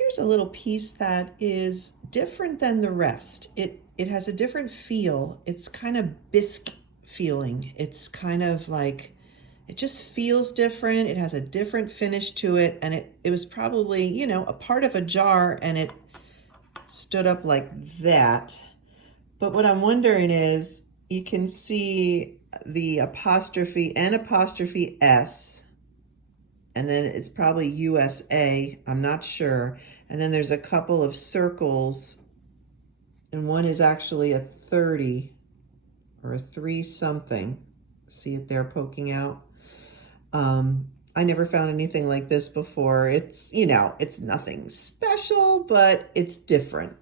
Here's a little piece that is different than the rest. It has a different feel. It's kind of bisque feeling. It's kind of like, it just feels different. It has a different finish to it. And it was probably, you know, a part of a jar and it stood up like that. But what I'm wondering is, you can see the apostrophe and apostrophe S, and then it's probably USA, I'm not sure. And then there's a couple of circles, and one is actually a 30 or a 3 something. See it there poking out? I never found anything like this before. It's, you know, it's nothing special, but it's different.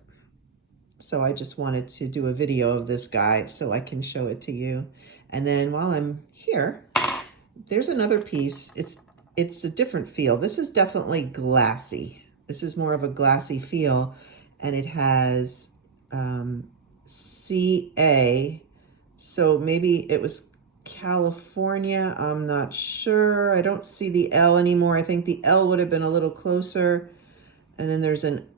So I just wanted to do a video of this guy so I can show it to you. And then while I'm here, there's another piece. It's a different feel. This is definitely glassy. This is more of a glassy feel, and it has CA. So maybe it was California. I'm not sure. I don't see the L anymore. I think the L would have been a little closer. And then there's an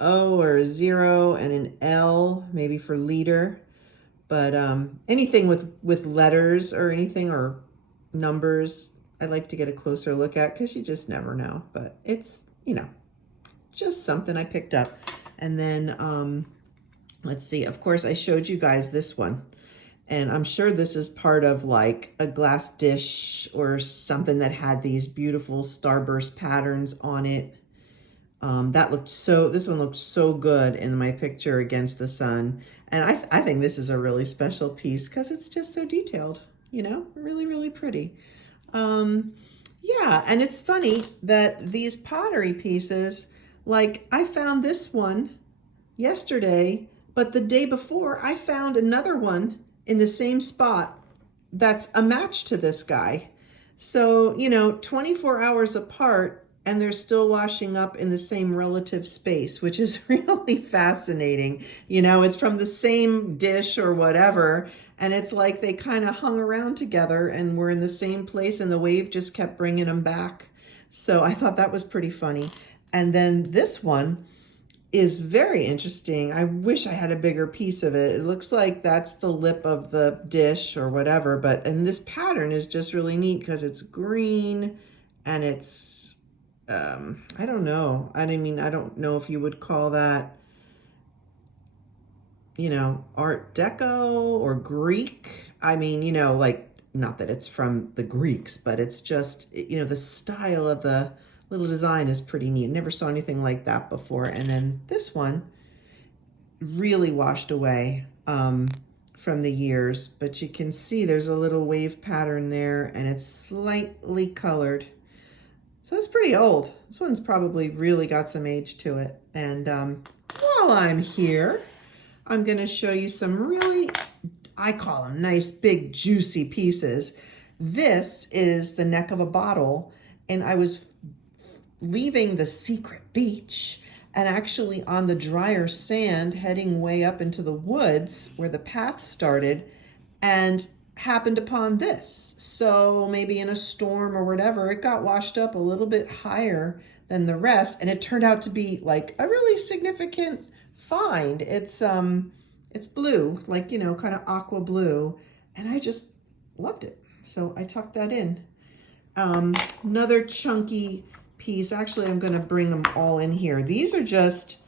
O or a 0 and an L, maybe for liter. But anything with letters or anything or numbers, I like to get a closer look at because you just never know. But it's, you know, just something I picked up. And then let's see, of course I showed you guys this one. And I'm sure this is part of like a glass dish or something that had these beautiful starburst patterns on it. This one looked so good in my picture against the sun. And I think this is a really special piece because it's just so detailed, you know, really, really pretty. Yeah, and it's funny that these pottery pieces, like I found this one yesterday, but the day before I found another one in the same spot that's a match to this guy. So, you know, 24 hours apart, and they're still washing up in the same relative space, which is really fascinating. You know, it's from the same dish or whatever, and it's like they kind of hung around together and were in the same place, and the wave just kept bringing them back. So I thought that was pretty funny. And then this one is very interesting. I wish I had a bigger piece of it. It looks like that's the lip of the dish or whatever, and this pattern is just really neat because it's green and it's I don't know. I mean, I don't know if you would call that, you know, Art Deco or Greek. I mean, you know, like, not that it's from the Greeks, but it's just, you know, the style of the little design is pretty neat. Never saw anything like that before. And then this one really washed away from the years, but you can see there's a little wave pattern there and it's slightly colored. So it's pretty old. This one's probably really got some age to it. And while I'm here, I'm gonna show you some really, I call them nice, big, juicy pieces. This is the neck of a bottle, and I was leaving the secret beach and actually on the drier sand heading way up into the woods where the path started, and happened upon this. So maybe in a storm or whatever, it got washed up a little bit higher than the rest, and it turned out to be like a really significant find. It's blue, like, you know, kind of aqua blue, and I just loved it. So I tucked that in. Another chunky piece. Actually, I'm going to bring them all in here. These are just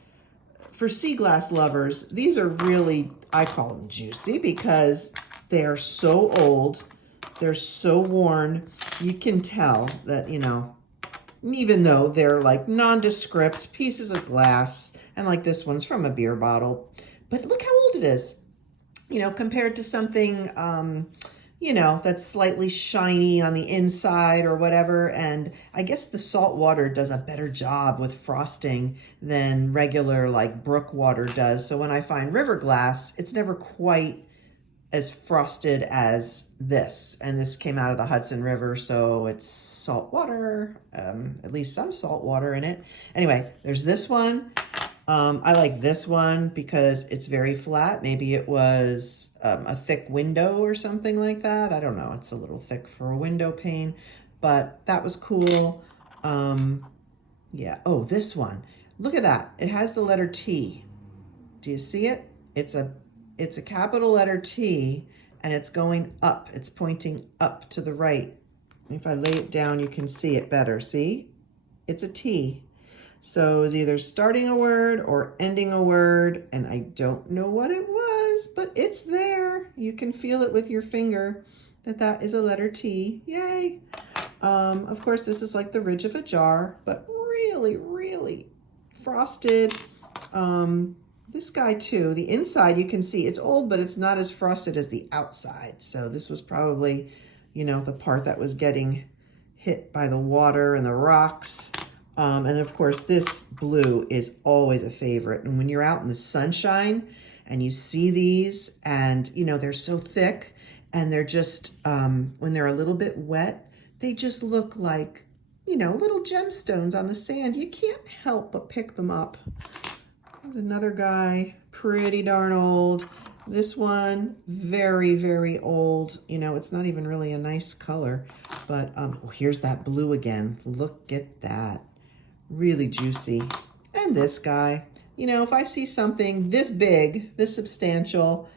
for sea glass lovers. These are really, I call them juicy because they are so old, they're so worn. You can tell that, you know, even though they're like nondescript pieces of glass, and like this one's from a beer bottle, but look how old it is, you know, compared to something, you know, that's slightly shiny on the inside or whatever. And I guess the salt water does a better job with frosting than regular like brook water does. So when I find river glass, it's never quite as frosted as this, and this came out of the Hudson River, so it's salt water, at least some salt water in it. Anyway, there's this one. I like this one because it's very flat. Maybe it was a thick window or something like that. I don't know. It's a little thick for a window pane, but that was cool. Yeah. Oh, this one. look at that. It has the letter T. Do you see it? It's a capital letter T, and it's going up. It's pointing up to the right. If I lay it down, you can see it better. See? It's a T. So it's either starting a word or ending a word, and I don't know what it was, but it's there. You can feel it with your finger that is a letter T. Yay! Of course, this is like the ridge of a jar, but really, really frosted. This guy too, the inside you can see it's old, but it's not as frosted as the outside. So this was probably, you know, the part that was getting hit by the water and the rocks. And of course, this blue is always a favorite. And when you're out in the sunshine and you see these and, you know, they're so thick and they're just, when they're a little bit wet, they just look like, you know, little gemstones on the sand. You can't help but pick them up. There's another guy, pretty darn old. This one, very, very old. You know, it's not even really a nice color. But oh, here's that blue again. Look at that. Really juicy. And this guy, you know, if I see something this big, this substantial,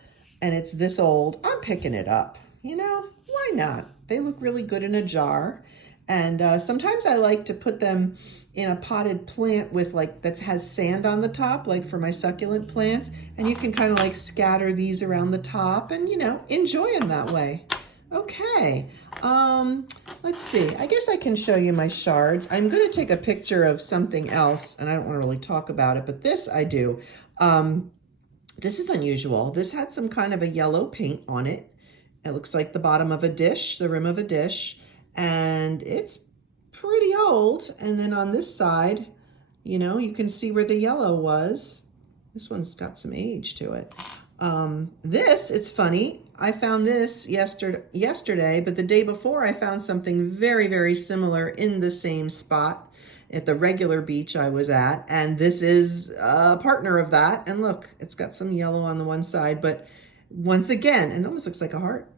and it's this old, I'm picking it up. You know, why not? They look really good in a jar. And sometimes I like to put them in a potted plant with like, that has sand on the top, like for my succulent plants. And you can kind of like scatter these around the top and, you know, enjoy them that way. Okay, let's see. I guess I can show you my shards. I'm going to take a picture of something else, and I don't want to really talk about it, but this I do. This is unusual. This had some kind of a yellow paint on it. It looks like the bottom of a dish, the rim of a dish, and it's pretty old. And then on this side, you know, you can see where the yellow was. This one's got some age to it. This, it's funny, I found this yesterday, but the day before I found something very, very similar in the same spot at the regular beach I was at. And this is a partner of that. And look, it's got some yellow on the one side, but once again, it almost looks like a heart.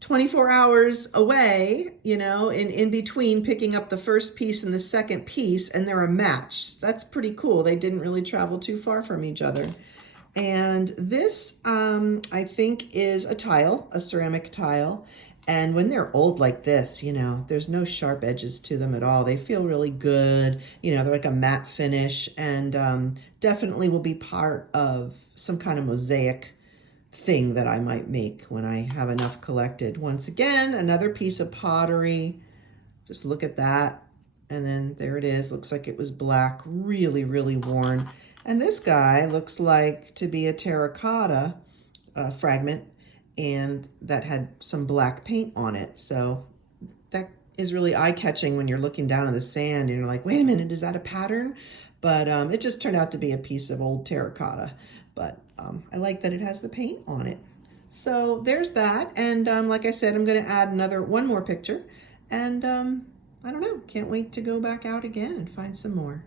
24 hours away, you know, in between picking up the first piece and the second piece, and they're a match. That's pretty cool. They didn't really travel too far from each other. And this, I think, is a tile, a ceramic tile. And when they're old like this, you know, there's no sharp edges to them at all. They feel really good. You know, they're like a matte finish, and definitely will be part of some kind of mosaic thing that I might make when I have enough collected. Once again, another piece of pottery. Just look at that. And then there it is. Looks like it was black, really, really worn. And this guy looks like to be a terracotta fragment, and that had some black paint on it. So that is really eye-catching when you're looking down in the sand and you're like, wait a minute, is that a pattern? But it just turned out to be a piece of old terracotta. But I like that it has the paint on it. So there's that. And like I said, I'm going to add one more picture. And I don't know, can't wait to go back out again and find some more.